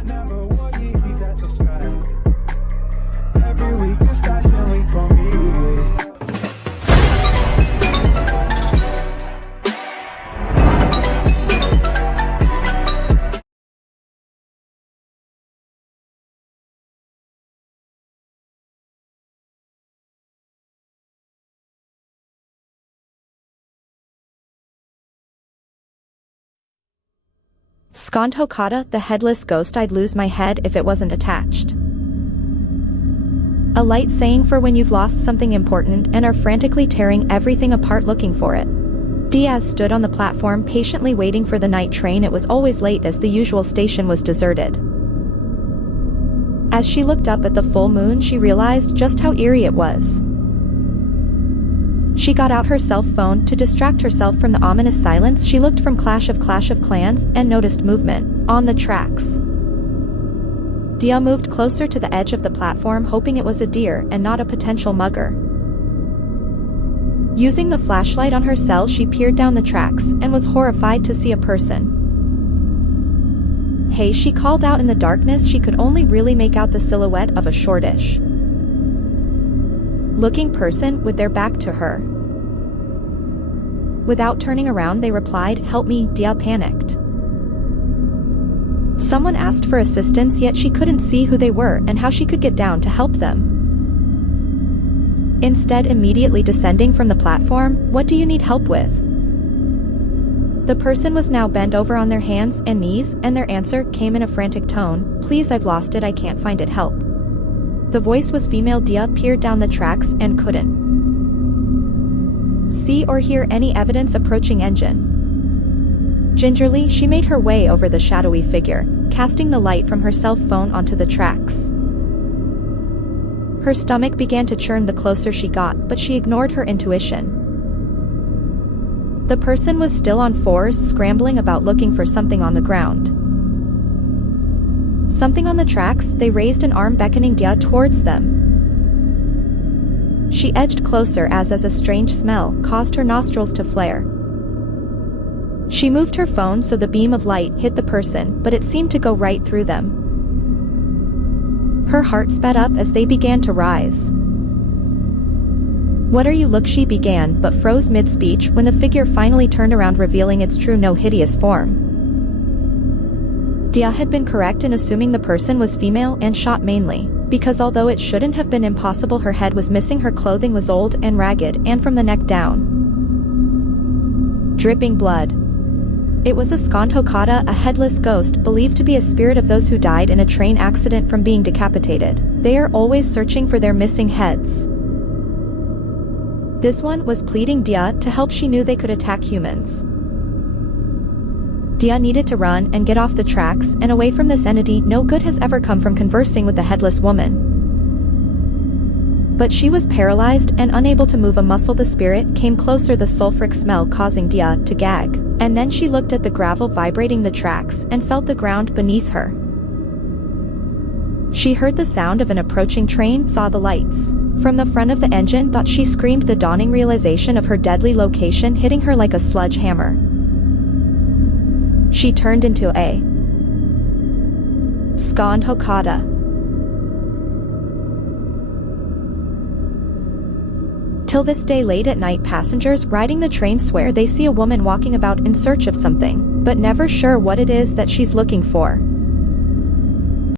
I never wore Yeezys, that's a fact. Every week is fashion week for me. Skondkhokata, the headless ghost. I'd lose my head if it wasn't attached. A light saying for when you've lost something important and are frantically tearing everything apart looking for it. Diaz stood on the platform patiently waiting for the night train. It was always late as the usual station was deserted. As she looked up at the full moon, she realized just how eerie it was. She got out her cell phone to distract herself from the ominous silence. She looked from Clash of Clans and noticed movement on the tracks. Dia moved closer to the edge of the platform, hoping it was a deer and not a potential mugger. Using the flashlight on her cell, she peered down the tracks and was horrified to see a person. "Hey," she called out in the darkness. She could only really make out the silhouette of a shortish looking person with their back to her. Without turning around, they replied, "Help me." Dia panicked. Someone asked for assistance, yet she couldn't see who they were and how she could get down to help them. Instead, immediately descending from the platform, "What do you need help with?" The person was now bent over on their hands and knees, and their answer came in a frantic tone, "Please, I've lost it, I can't find it, help." The voice was female. Dia peered down the tracks and couldn't see or hear any evidence approaching engine. Gingerly, she made her way over the shadowy figure, casting the light from her cell phone onto the tracks. Her stomach began to churn the closer she got, but she ignored her intuition. The person was still on fours, scrambling about looking for something on the ground. Something on the tracks. They raised an arm, beckoning Dia towards them. She edged closer as a strange smell caused her nostrils to flare. She moved her phone so the beam of light hit the person, but it seemed to go right through them. Her heart sped up as they began to rise. "What are you?" She began, but froze mid-speech when the figure finally turned around, revealing its true, no hideous form. Dia had been correct in assuming the person was female and shot mainly because although it shouldn't have been impossible, her head was missing, her clothing was old and ragged, and from the neck down, dripping blood. It was a Skondkhokata, a headless ghost, believed to be a spirit of those who died in a train accident from being decapitated. They are always searching for their missing heads. This one was pleading Dia to help. She knew they could attack humans. Dia needed to run and get off the tracks and away from this entity. No good has ever come from conversing with the headless woman. But she was paralyzed and unable to move a muscle. The spirit came closer, the sulfuric smell causing Dia to gag. And then she looked at the gravel vibrating the tracks and felt the ground beneath her. She heard the sound of an approaching train, saw the lights from the front of the engine. Thought she screamed, the dawning realization of her deadly location hitting her like a sledgehammer. She turned into a Skondkhokata. Till this day, late at night, passengers riding the train swear they see a woman walking about in search of something, but never sure what it is that she's looking for.